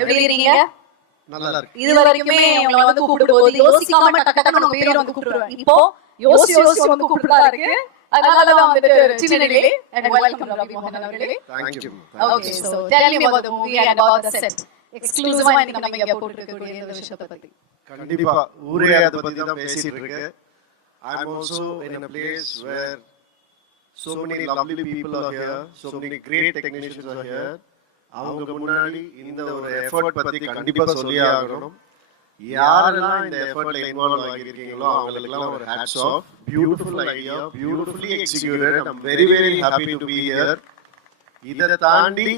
எப்படி இருக்கீங்க? நல்லா இருக்கு. இது வரைக்குமே உங்களை வந்து கூப்பிடும்போது யோசிக்காம டக்கு டக்குன்னு உங்க பேர் வந்து கூப்பிடுவேன். இப்போ யோசிச்சு வந்து கூப்பிடுறதா இருக்கு. அதனாலதான் வந்துட்டு சின்னனிலே and welcome ரவி மோகன் அவர்களே. Thank you. Okay, so tell me about the movie and about the set. எக்ஸ்க்ளூசிவா இன்னைக்கு நம்ம இங்க போட்டுருக்கக்கூடிய இந்த விஷயத்தை பத்தி. கண்டிப்பா ஊரே அதை பத்தி தான் பேசிட்டு இருக்கு. I am also in a place where so many lovely people are here, so many great technicians are here. அவங்க முன்னாடி இந்த ஒரு எஃபர்ட் பத்தி கண்டிப்பா சொல்லி ஆகணும். யாரெல்லாம் இந்த எஃபர்ட்ல இன்வால்வ் ஆகியிருக்கீங்களோ அவங்களுக்கெல்லாம் ஒரு hats off. Beautiful idea, beautifully executed. I am very very happy to be here. இதை தாண்டி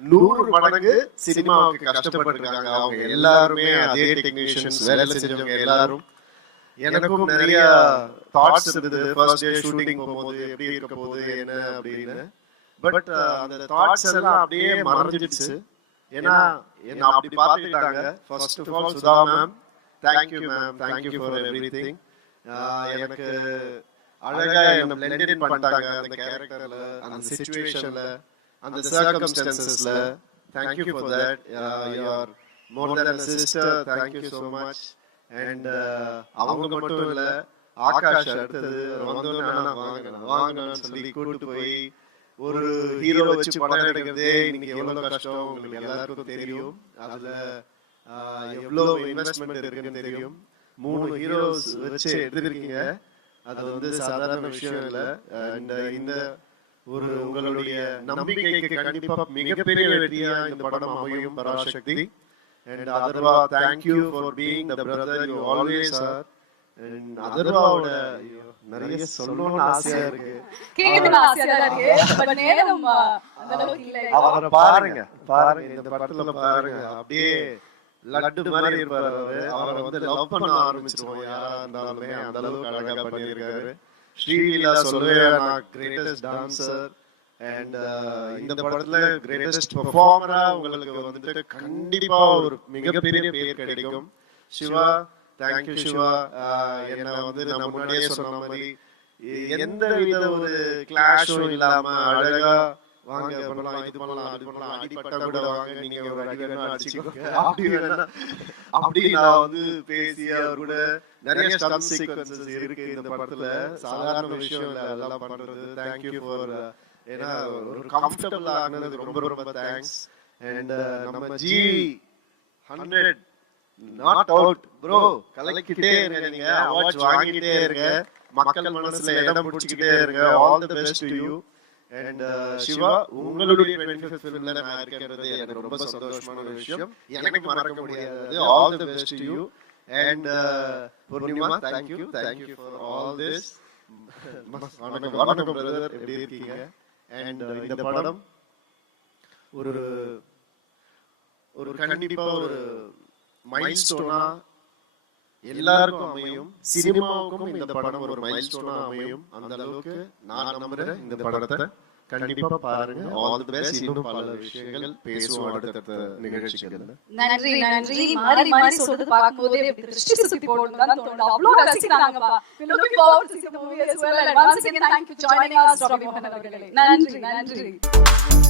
100 மடங்கு சினிமாவுக்கு கஷ்டப்பட்டிருக்காங்க அவங்க எல்லாருமே. அதே டெக்னீஷியன்ஸ், வேலை செஞ்சவங்க எல்லாரும். எனக்கும் நிறைய தாட்ஸ் இருந்தது ஃபர்ஸ்ட் டே ஷூட்டிங் போகும்போது எப்படி இருக்க போகுது என்ன அப்படின்னு. பட் அந்த தாட்ஸ் எல்லாம் அப்படியே மறைஞ்சிடுச்சு. ஏன்னா என்ன அப்படி பார்த்துக்கிட்டாங்க. First of all Sudha ma'am, thank you ma'am, thank you for everything. எனக்கு அழகா என்ன பிளெண்ட் இன் பண்ணிட்டாங்க அந்த கேரக்டர்ல, அந்த சிச்சுவேஷன்ல, அந்த சர்க்கம்ஸ்டான்சஸ்ல. Thank you for that. You are more then a sister. Thank you so much. And அவங்க மட்டும் இல்ல, ஆகாஷ் அடுத்தது வந்தோன்னா வாங்கன்னு சொல்லி கூட்டு போய் ஒரு ஹீரோ வச்சு படம் எடுக்கிறதே இன்னைக்கு எவ்வளவு கஷ்டம் உங்களுக்கு எல்லாருக்கும் தெரியும். அதுல எவ்வளவு இன்வெஸ்ட்மெண்ட் இருக்குன்னு தெரியும். 3 ஹீரோஸ் வச்சு எடுத்திருக்கீங்க. அது வந்து சாதாரண விஷயம் இல்ல. அண்ட் இந்த ஒரு உங்களுடைய நம்பிக்கைக்கு கண்டிப்பா மிகப்பெரிய வெற்றியா இந்த படம் அமையும் Parasakthi. And Adharva, thank you for being the brother you always are. And Adharvaவோட நிறைய சொல்லணும்னு ஆசையா இருக்கு. கேட்கணும்னு ஆசையா இருக்கு. பட் நேரம் அந்த அளவுக்கு இல்ல. அவரை பாருங்க இந்த படத்துல பாருங்க. அப்படியே லட்டு மாதிரி இருப்பாரு அவரு. அவரை வந்து லவ் பண்ண ஆரம்பிச்சிருவோம் யாரா இருந்தாலுமே. அந்த அளவுக்கு அழகா பண்ணியிருக்காரு. ஸ்ரீலீலா சொல்லவே நான் கிரேட்டஸ்ட் டான்சர். அண்ட் இந்த படத்துல கிரேட்டஸ்ட் பெர்ஃபார்மரா உங்களுக்கு வந்துட்டு கண்டிப்பா ஒரு மிகப்பெரிய பேர் கிடைக்கும். சிவா, தேங்க்யூ சிவா. என்ன வந்து நான் முன்னாடியே சொன்ன மாதிரி எந்த வித ஒரு கிளாஷும் இல்லாம அழகா வாங்க பண்ணலாம், இது பண்ணலாம், அது பண்ணலாம், அடிப்பட்டா கூட வாங்க, நீங்க ஒரு அடி வேணா அடிச்சுக்கோங்க, அப்படி வேணா அப்படி நான் வந்து பேசி அவர் கூட நிறைய ஸ்டண்ட் சீக்வென்சஸ் இருக்கு இந்த படத்துல. சாதாரண விஷயம் இல்ல அதெல்லாம் பண்றது. Thank you for. ஏன்னா ஒரு கம்ஃபர்டபிள் ஆனது ரொம்ப ரொம்ப தேங்க்ஸ். அண்ட் நம்ம ஜி 100 நாட் அவுட் ப்ரோ, கலக்கிட்டே இருங்க, நீங்க அவார்ட்ஸ் வாங்கிட்டே இருங்க, மக்கள் மனசுல இடம் பிடிச்சிக்கிட்டே இருங்க. All the best to you. And Siva, உங்களுடைய 25th ஃபிலிம்ல நான் இருக்கிறது எனக்கு ரொம்ப சந்தோஷமான விஷயம். எனக்கு மறக்க முடியாது. All the best to you. And Poornima, thank you for all this. வணக்கம் பிரதர், எப்படி இருக்கீங்க? அண்ட் இந்த படம் ஒரு கண்டிப்பா ஒரு மைல்ஸ்டோனா எல்லாருக்கும் அமையும். சினிமாவுக்கும் இந்த படம் ஒரு மைல்ஸ்டோனா அமையும். அந்த அளவுக்கு நான் நம்புறேன். இந்த படத்தை கண்டிப்பா பாருங்க. All the best. இன்னும் பல விஷயங்கள் பேசுவோம் அடுத்த நிகழ்ச்சிகள்ல. நன்றி. மாறி சொல்றது பார்க்கும்போதே திருஷ்டி சுத்தி போடணும் தான் தோணுது. அவ்வளவு ரசிக்கிறாங்கப்பா. We looking forward to see the movie as well. And once again, thank you for joining us, Ravi Mohan அவர்களே. நன்றி.